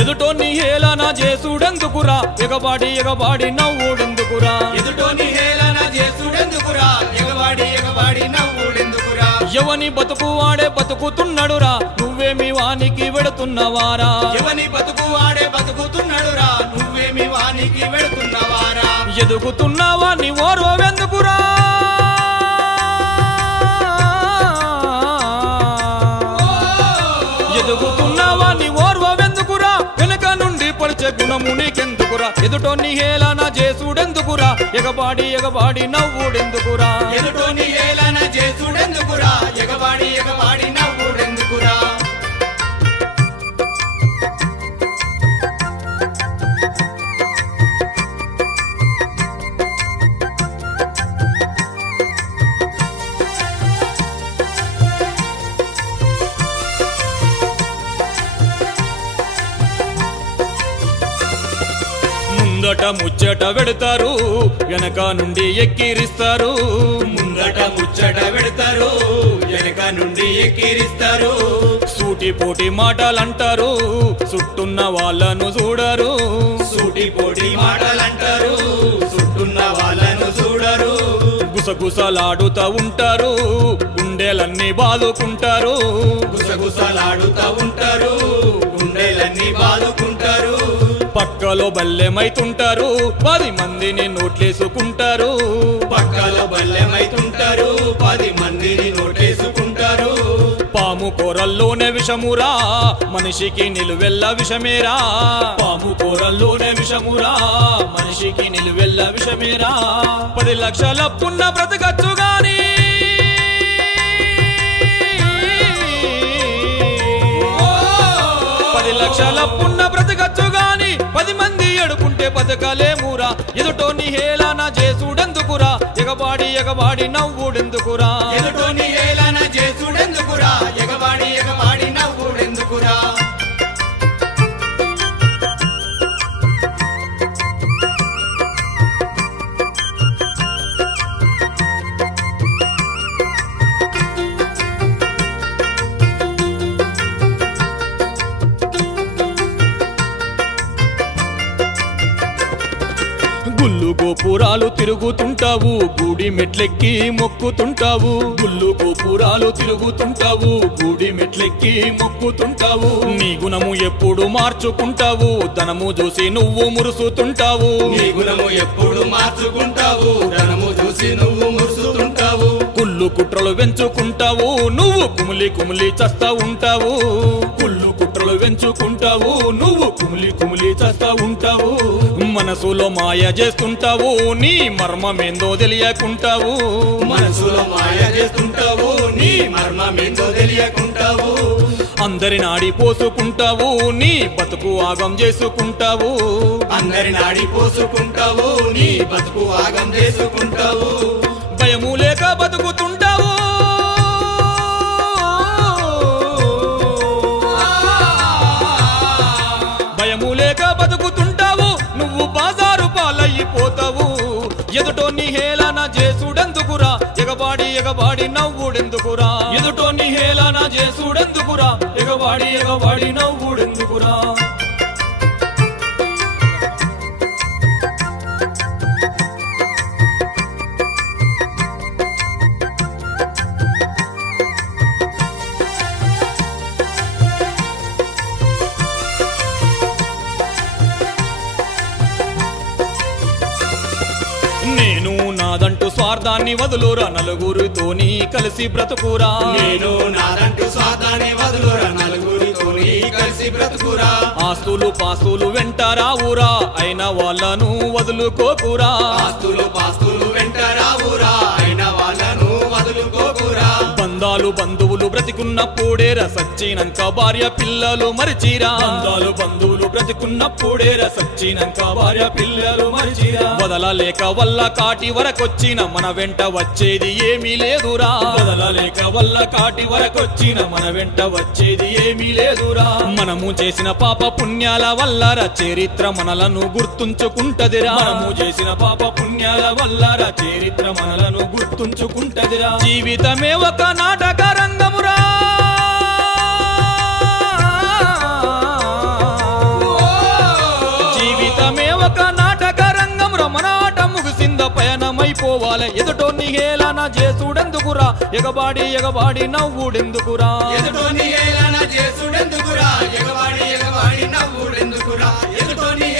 ఎదుటోని హేళన చేసుడెందుకురా ఎగబాడి ఎగబాడి నవ్వుడెందుకురా ఎదుటోని హేళన చేసుడెందుకురా ఎగబాడి నవ్వుడెందుకురా ఎవని బతుకు వాడే బతుకుతున్నాడురా నువ్వేమి వానికి వెడుతున్నవారా ఎవని బతుకు వాడే బతుకుతున్నాడురా నువ్వేమి వానికి వెడుతున్నవారా ఎదుగుతున్నావా నీ ఓర్వెందుకురా ఎదుగుతున్నావా నీ ఓర్వెందుకురా వెనుక నుండి పడిచే గుణము నీకెందుకురా ఎదుటోని హేళన చేసుడెందుకురా ఎగబాడి ఎగబాడి నవ్వుడెందుకురా ఎదుటోని హేళన చేసుడెందుకురా ఎగబాడి నవ్వుడెందుకురా ముందట ముచ్చట వెడతారు వెనక నుండి ఎక్కిరిస్తారు ముందట ముచ్చట పెడతారు వెనక నుండి ఎక్కిరిస్తారు సూటిపోటి మాటలంటారు చుట్టున్న వాళ్ళను చూడరు సూటిపోటి మాటలంటారు చుట్టున్న వాళ్ళను చూడరు గుసగుసలాడుతా ఉంటారు గుండెలన్నీ బాదుకుంటారు గుసగుసలాడుతా ఉంటారు గుండెలన్నీ బాదుకుంటారు పక్కలో బల్లెమైతుంటారు 10 మందిని నోట్లేసుకుంటారు పక్కలో బల్లెమైతుంటారు 10 మందిని నోటేసుకుంటారు పాము కూరల్లోనే విషమురా మనిషికి నిలువెల్ల విషమేరా పాము కూరల్లోనే విషమురా మనిషికి నిలువెల్ల విషమేరా 10 లక్షల పున్న బ్రతకచ్చు గాని 10 లక్షల పున్న బ్రతకచ్చు గాని 10 మంది ఎడుకుంటే బతకలేమురా ఎదుటోని హేళన చేసుడెందుకురా ఎగబాడి ఎగబాడి నవ్వుడెందుకురా ఎదుటోని హేళన చేసుడెందుకురా ఎగబాడి నవ్వుడెందుకురా గుళ్ళు గోపురాలు తిరుగుతుంటావు గుడి మెట్లెక్కి మొక్కుతుంటావు గుళ్ళు గోపురాలు తిరుగుతుంటావు గుడి మెట్లెక్కి మొక్కుతుంటావు నీ గుణము ఎప్పుడు మార్చుకుంటావు ధనము చూసి నువ్వు మురుసుతుంటావు నీ గుణము ఎప్పుడు మార్చుకుంటావు ధనము చూసి నువ్వు మురుసుతుంటావు కుళ్ళు కుట్రలు పెంచుకుంటావు నువ్వు కుమిలి కుమిలి చస్తా ఉంటావు కుళ్ళు కుట్రలు పెంచుకుంటావు నువ్వు కుమిలి కుమిలి చస్తా ఉంటావు మనసులో మాయ చేస్తుంటావు నీ మర్మమేందో తెలియకుంటావు మనసులో మాయ చేస్తుంటావు నీ మర్మమేందో తెలియకుంటావు అందరి నాడి పోసుకుంటావు నీ బతుకు ఆగం చేసుకుంటావు అందరి నాడి పోసుకుంటావు నీ బతుకు ఆగం చేసుకుంటావు భయము లేక బతుకుతుంటావు భయము లేక బతుకుతుంటావు నువ్వు బాజారు పాలయ్యిపోతావు ఎదుటోని హేళన చేసుడెందుకురా ఎగబాడి ఎగబాడి నవ్వుడెందుకురా ఎదుటోని హేళన చేసుడెందుకురా ఎగబాడి ఎగబాడి నవ్వుడెందుకురా నేను నాదంటూ స్వార్థాన్ని వదులురా నలుగురితోని కలిసి బ్రతుకురా నేను నాదంటూ స్వార్థాన్ని వదులురా నలుగురితోని కలిసి బ్రతుకురా ఆస్తులు పాస్తులు వెంట రావురా అయిన వాళ్ళను వదులుకోకురా ఆస్తులు పాస్తులు వెంట రావురా అయిన వాళ్ళను వదులుకోకురా బంధాలు బంధువులు బ్రతికున్నప్పుడేరా సచ్చినంక భార్య పిల్లలు మరిచిరా బంధాలు బంధువులు బ్రతికున్నప్పుడేరా సచ్చినంక భార్య పిల్లలు మరిచిరా వదలలేక వల్ల కాటి వరకొచ్చిన మన వెంట వచ్చేది ఏమీ లేదురా వదలలేక వల్ల కాటి వరకొచ్చిన మన వెంట వచ్చేది ఏమీ లేదురా మనము చేసిన పాప పుణ్యాల వల్లరా చరిత్ర మనలను గుర్తుంచుకుంటదిరా మనము చేసిన పాప పుణ్యాల వల్లరా చరిత్ర మనలను గుర్తుంచుకుంటదిరా జీవితమే ఒక నాటక రంగమురా చేసుకోవాలి ఎదుటోన్ని హేళన చేసుడెందుకురా ఎగబాడి ఎగబాడి నవ్వుడెందుకురా ఎదుటోని ఏలన చేసుడెందుకురా ఎగవాడి ఎగవాడి నవ్వుడెందుకురా ఎదుటోని